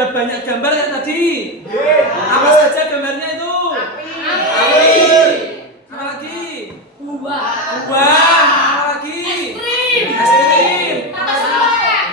Ada banyak gambar yang tadi. Apa saja gambarnya itu? Api. Apa lagi? Buah. Apa lagi? Es krim.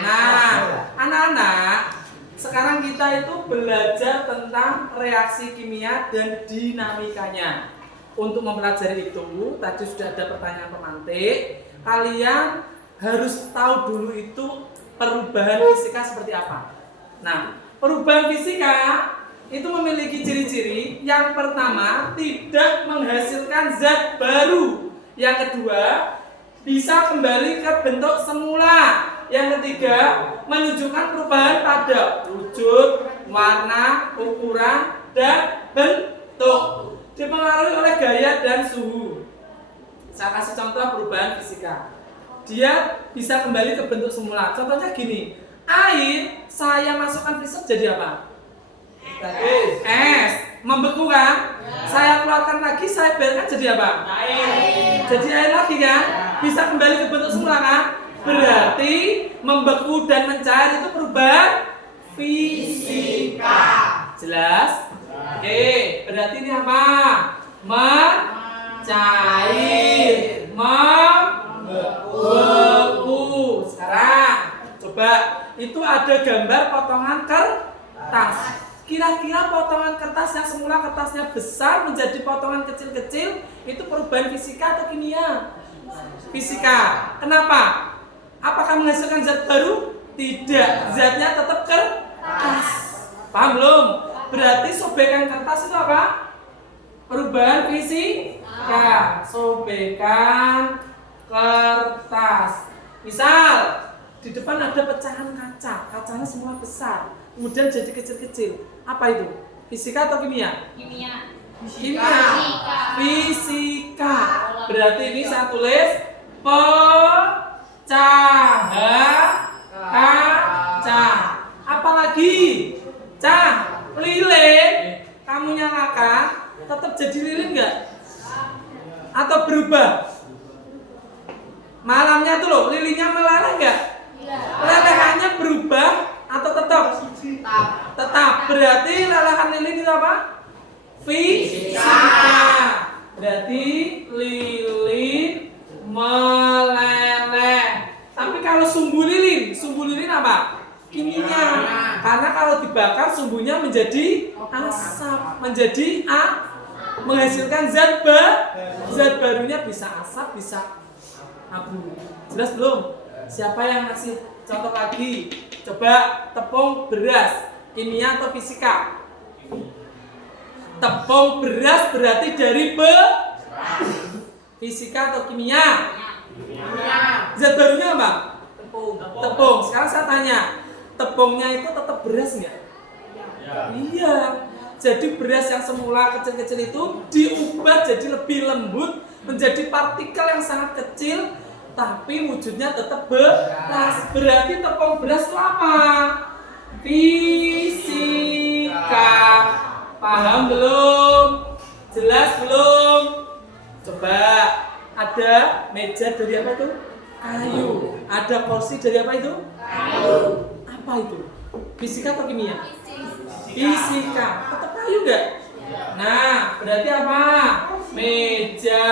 Nah, anak-anak, sekarang kita itu belajar tentang reaksi kimia dan dinamikanya. Untuk mempelajari itu, tadi sudah ada pertanyaan pemantik. Kalian harus tahu dulu itu perubahan fisika seperti apa. Nah, perubahan fisika itu memiliki ciri-ciri. Yang pertama, tidak menghasilkan zat baru. Yang kedua, bisa kembali ke bentuk semula. Yang ketiga, menunjukkan perubahan pada wujud, warna, ukuran, dan bentuk. Dipengaruhi oleh gaya dan suhu. Saya kasih contoh perubahan fisika. Dia bisa kembali ke bentuk semula. Contohnya gini, air saya masukkan freezer jadi apa? Es. Membeku kan? Saya keluarkan lagi, saya biarkan jadi apa? Air. Jadi air lagi kan? Bisa kembali ke bentuk semula kan? Berarti membeku dan mencair itu perubahan fisika. Jelas? Oke, berarti ini apa? Mencair, membeku. Sekarang coba, itu ada gambar potongan kertas. Kira-kira potongan kertas yang semula kertasnya besar menjadi potongan kecil-kecil, itu perubahan fisika atau kimia? Fisika. Kenapa? Apakah menghasilkan zat baru? Tidak, zatnya tetap kertas. Paham belum? Berarti sobekan kertas itu apa? Perubahan fisika. Sobekan kertas. Misal, di depan ada pecahan kaca. Kacanya semula besar, kemudian jadi kecil-kecil. Apa itu? Fisika atau kimia? Kimia. Fisika. Berarti ini saya tulis pecahan kaca. Apalagi? Lilin. Kamu nyalakan, tetap jadi lilin nggak? Atau berubah? Malamnya tuh loh, lilinnya meleleh nggak? Lelehannya berubah atau tetap? Tetap. Berarti lelehan lilin itu apa? Fisika. Berarti lilin meleleh. Tapi kalau sumbu lilin apa? Kimia. Karena kalau dibakar sumbunya menjadi asap, menghasilkan zat barunya bisa asap, bisa abu. Jelas belum? Siapa yang ngasih contoh lagi? Coba tepung beras, kimia atau fisika? Tepung beras berarti dari fisika atau kimia? Zat barunya apa? Tepung. Sekarang saya tanya, tepungnya itu tetap beras nggak? Iya. Jadi beras yang semula kecil-kecil itu diubah jadi lebih lembut, menjadi partikel yang sangat kecil, tapi wujudnya tetap beras. Berarti tepung beras itu apa? Fisika. Paham belum? Jelas belum? Coba, ada meja dari apa itu? Kayu. Ada kursi dari apa itu? Kayu. Apa itu? Fisika atau kimia? Fisika. Tetap kayu nggak? Nah, berarti apa? Meja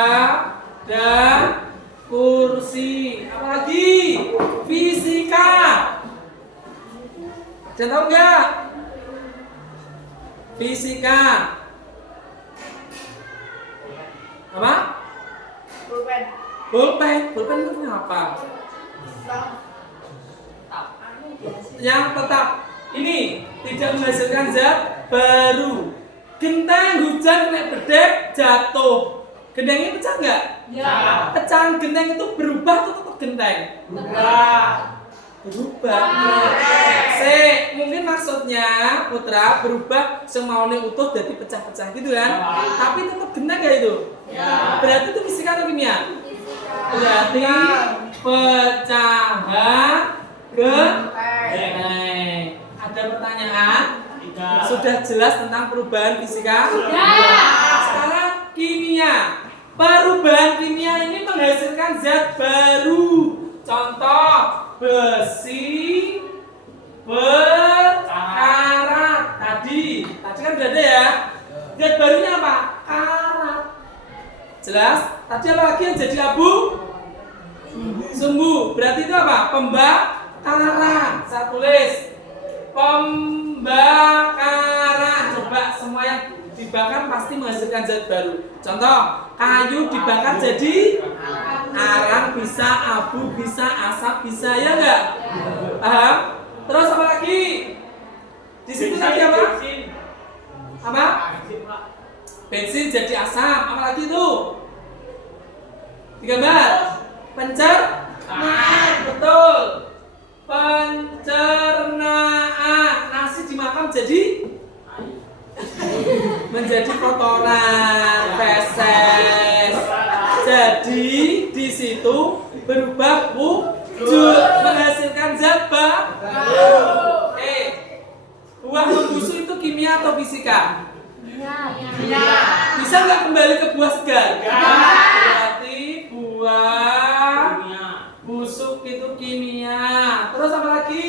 dan kursi. Apa lagi? Fisika. Jangan tahu nggak? Fisika. Apa? Pulpen itu apa? Yang tetap. Ini tidak menghasilkan zat baru. Genteng hujan kena bedek jatuh. Gentengnya pecah nggak? Ya. Pecahan genteng itu berubah atau tetap genteng? Berubah. Mungkin maksudnya Putra berubah semaune utuh jadi pecah-pecah gitu kan? Tapi tetap genteng nggak itu? Ya. Berarti itu fisika atau kimia? Berarti pecahan genteng. Ada pertanyaan? Sudah jelas tentang perubahan fisika? Sekarang kimia. Perubahan kimia ini menghasilkan zat baru. Contoh, besi berkarat. Tadi apa lagi yang jadi abu? Sumbu. Berarti itu apa? Pembakaran. Saya tulis pembakaran. Coba semua yang dibakar pasti menghasilkan zat baru. Contoh, kayu dibakar jadi arang, bisa abu, bisa asap, bisa, ya enggak? Paham? Terus apa lagi? Di situ tadi apa? Apa? Bensin jadi asam. Apa lagi itu? Digambar. Pencernaan. Betul. Pencernaan. Nasi dimakan jadi menjadi kotoran, feses. Jadi di situ berubah wujud, menghasilkan zat baru. Buah membusuk itu kimia atau fisika? Bisa nggak kembali ke buah segar? Berarti buah busuk itu kimia. Terus apa lagi?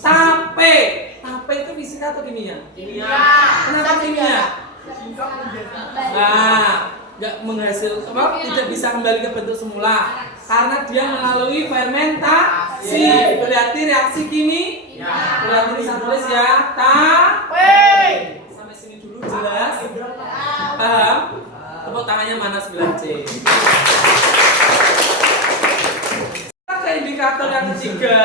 Tape. Tape itu fisika atau kimia? Kenapa kimia? Nah, nggak tidak bisa kembali ke bentuk semula karena dia melalui fermentasi. Berarti reaksi kimia. Berarti bisa tulis ya. Sampai sini dulu jelas? Paham? Tepuk tangannya mana 9C. Ke indikator yang ketiga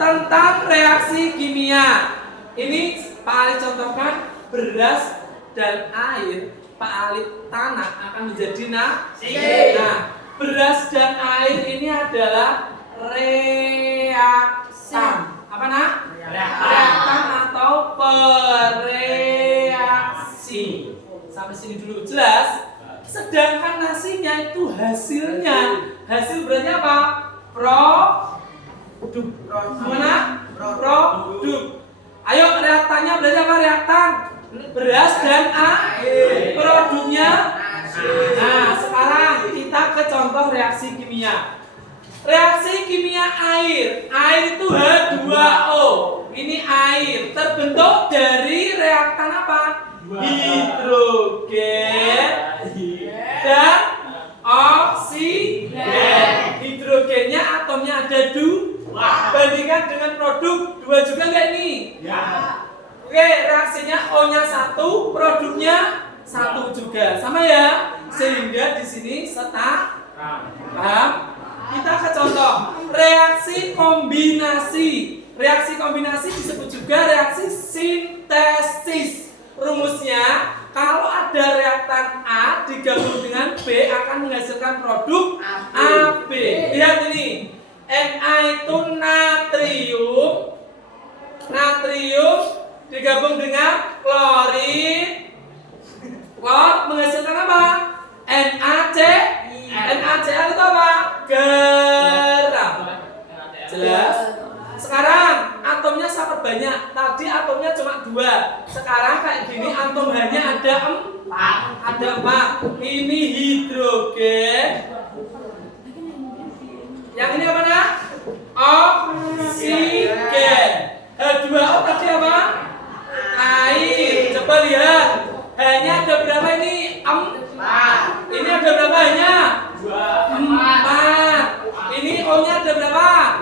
tentang reaksi kimia. Ini Pak Ali contohkan beras dan air. Pak Ali tanah akan menjadi nasi. Nah, beras dan air ini adalah reaktan. Apa nak? Reaktan atau bereaksi. Sampai sini dulu jelas. Sedangkan nasinya itu hasilnya. Hasil berarti apa? Produk. Mana? Produk. Ayo reaktannya berarti apa? Reaktan beras dan air. Produknya. Nah, sekarang kita ke contoh reaksi kimia. Reaksi kimia air. Air itu H2O. Ini air terbentuk dari reaktan apa? Hidrogen dan oksigen. Hidrogennya atomnya ada 2. Bandingkan dengan produk 2 juga enggak ini? Ya. Oke, reaksinya O-nya 1, produknya 1 juga. Sama ya? Sehingga di sini setara. Paham? Kita ke contoh reaksi kombinasi. Reaksi kombinasi disebut juga reaksi sintesis. Rumusnya, kalau ada reaktan A digabung dengan B akan menghasilkan produk AB. Lihat ini, Na itu natrium. Natrium digabung dengan klorin. Klor menghasilkan apa? NaCl itu apa? Garam. Jelas? Sekarang atomnya sangat banyak. Tadi atomnya cuma 2. Sekarang kayak gini atom hanya ada 4. Ada 4. Ini hidrogen. Yang ini apa nak? Oksigen. H2O tadi apa? Air. Coba lihat. Hanya ada berapa ini? 4. Ini ada berapa hanya? 4. Ini O-nya ada berapa?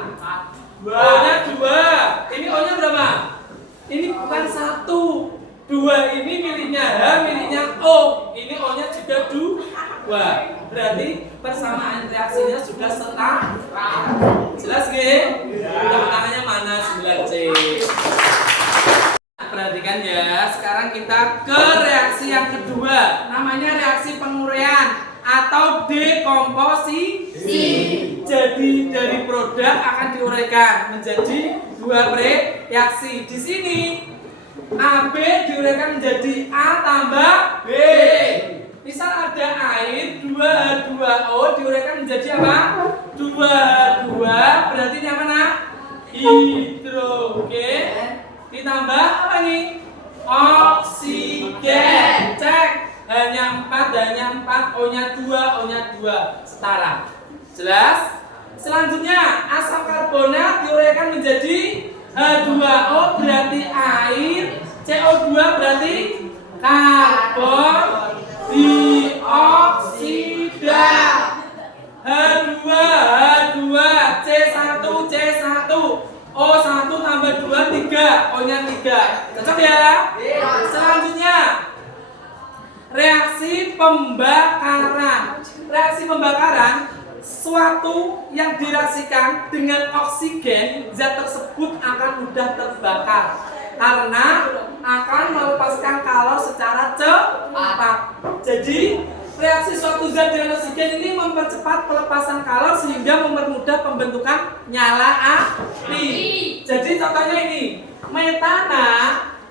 O-nya 2. Ini O-nya berapa? Ini bukan 1. 2 ini miliknya H, miliknya O. Ini O-nya juga 2. Berarti persamaan reaksinya sudah setara. Jelas nggih? Tepuk tangannya mana 9C. Perhatikan ya, sekarang kita ke reaksi yang kedua. Namanya reaksi penguraian atau dekomposisi. Jadi dari produk akan diuraikan menjadi 2 reaksi. Di sini AB diuraikan menjadi A tambah B. Misal ada air 2H2O diuraikan menjadi apa? 2H2 berarti ini apa nak? Hidrogen ditambah apa nih? Oksigen. Cek. Hanya 4, O-nya 2 setara. Jelas? Selanjutnya asam karbonat diuraikan menjadi H2O berarti air, CO2 berarti karbon dioksida. 3, O-nya 3. Cocok ya? Selanjutnya reaksi pembakaran. Reaksi pembakaran suatu yang direaksikan dengan oksigen, zat tersebut akan mudah terbakar karena akan melepaskan kalor secara cepat. Jadi reaksi suatu zat dengan oksigen ini mempercepat pelepasan kalor sehingga mempermudah pembentukan nyala api. Jadi contohnya ini, metana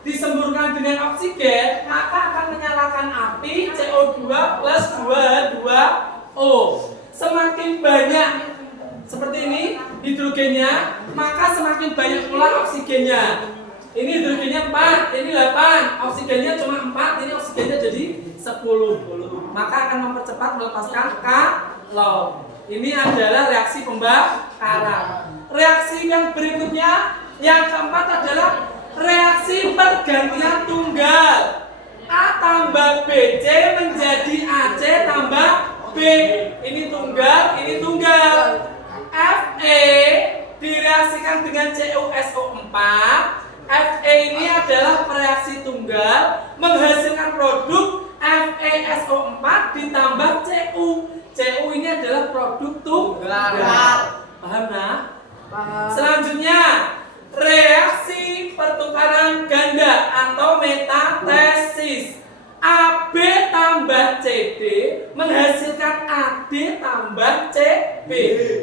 disemburkan dengan oksigen maka akan menyalakan api CO2 plus 2H2O. Semakin banyak seperti ini hidrogennya, maka semakin banyak pula oksigennya. Ini hidrogennya 4, ini 8, oksigennya cuma 4, ini oksigennya jadi 10. Maka akan mempercepat melepaskan kalor. Ini adalah reaksi pembakaran. Reaksi yang berikutnya, yang keempat adalah reaksi pergantian tunggal. A tambah BC menjadi AC tambah B. Ini tunggal, ini tunggal. Fe direaksikan dengan CuSO4. Fe ini adalah reaksi tunggal menghasilkan produk FeSO4 ditambah Cu. Cu ini adalah produk tunggal. Paham nah? Selanjutnya reaksi pertukaran ganda atau metatesis. AB tambah CD menghasilkan AD tambah CB.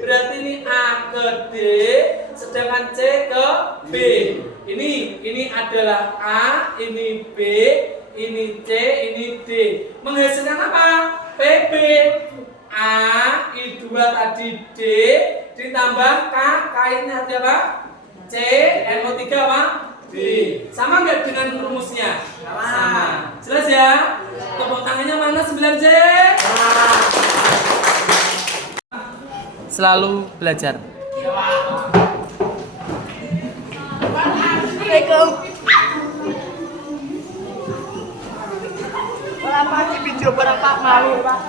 Berarti ini A ke D sedangkan C ke B. Ini adalah A, ini B, ini C, ini D. Menghasilkan apa? PB. A, I2 tadi D ditambah K, K ini artinya apa? C, NO3 apa? B. Sama nggak dengan rumusnya? Sama. Jelas ya? Tepuk tangannya mana 9C? Selalu belajar. Assalamualaikum. Wala pa si video berapa malu, Pak?